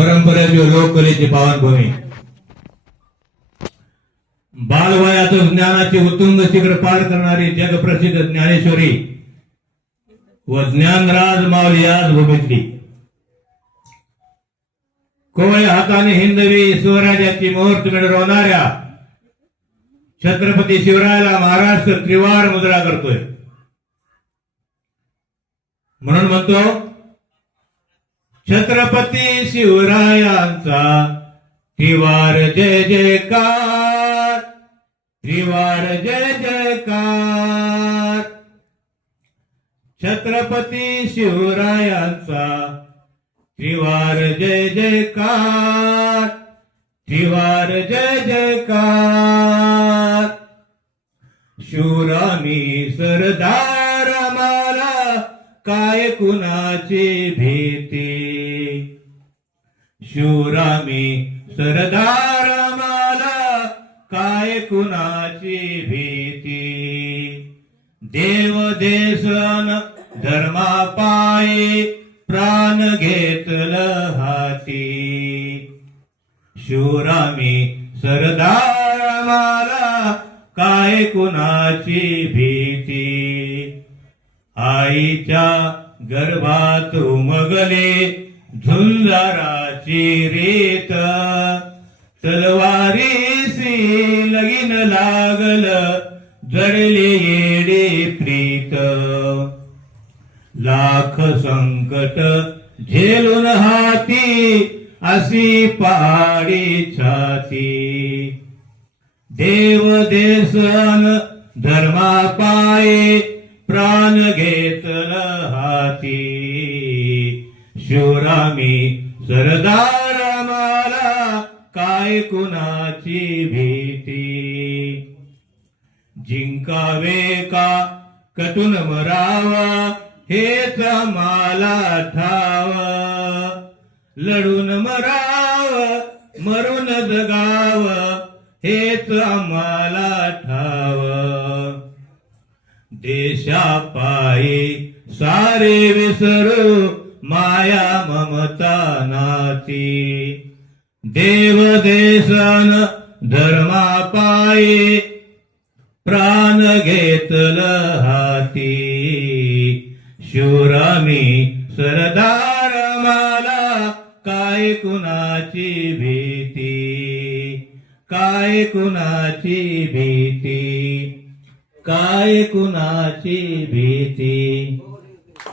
परंपरेची लोककलेची पावनभूमी. बालवयातच ज्ञानाची उत्तुंग शिखर पार करणारी जगप्रसिद्ध ज्ञानेश्वरी व ज्ञानराज माऊली आज भूमीतली. कोवळ्या हाताने हिंदवी स्वराज्याची मुहूर्त मिळवणाऱ्या छत्रपती शिवरायाला महाराष्ट्र त्रिवार मुद्रा करतोय. म्हणून म्हणतो छत्रपती शिवरायांचा त्रिवार जय जयकार त्रिवार जय जयकार. छत्रपती शिवरायांचा त्रिवार जय जयकार त्रिवार जय जयकार. शूरामी सरदार मला काय कुणाची भीती? शिवरामी सरदार मला काय कुणाची भीती? देव देसन धर्मा पायी प्राण घेतल हाती. शिवरामी सरदार मला काय कुणाची भीती? आईच्या गर्भात उमगले झुंजाराची रेत. तलवारीसी लगीन लागल जडले येडे प्रीत. लाख संकट झेलून हाती अशी पहाडी छाती. देव देसन धर्मा पाये प्राण घेतल हाती शिवरामी सरदार मला काय कुणाची भीती? जिंकावे का? कटून मरावा? हेच मला ठाव? लढून मराव मरून जगाव? हेच आम्हाला ठाव? देशा पायी सारे विसरू माया ममता नाती देव देसन धर्मा पायी प्राण घेतल हाती. शूरामी सरदार मला काय कुणाची भीती? काय कुणाची भीती? काय कुणाची भीती?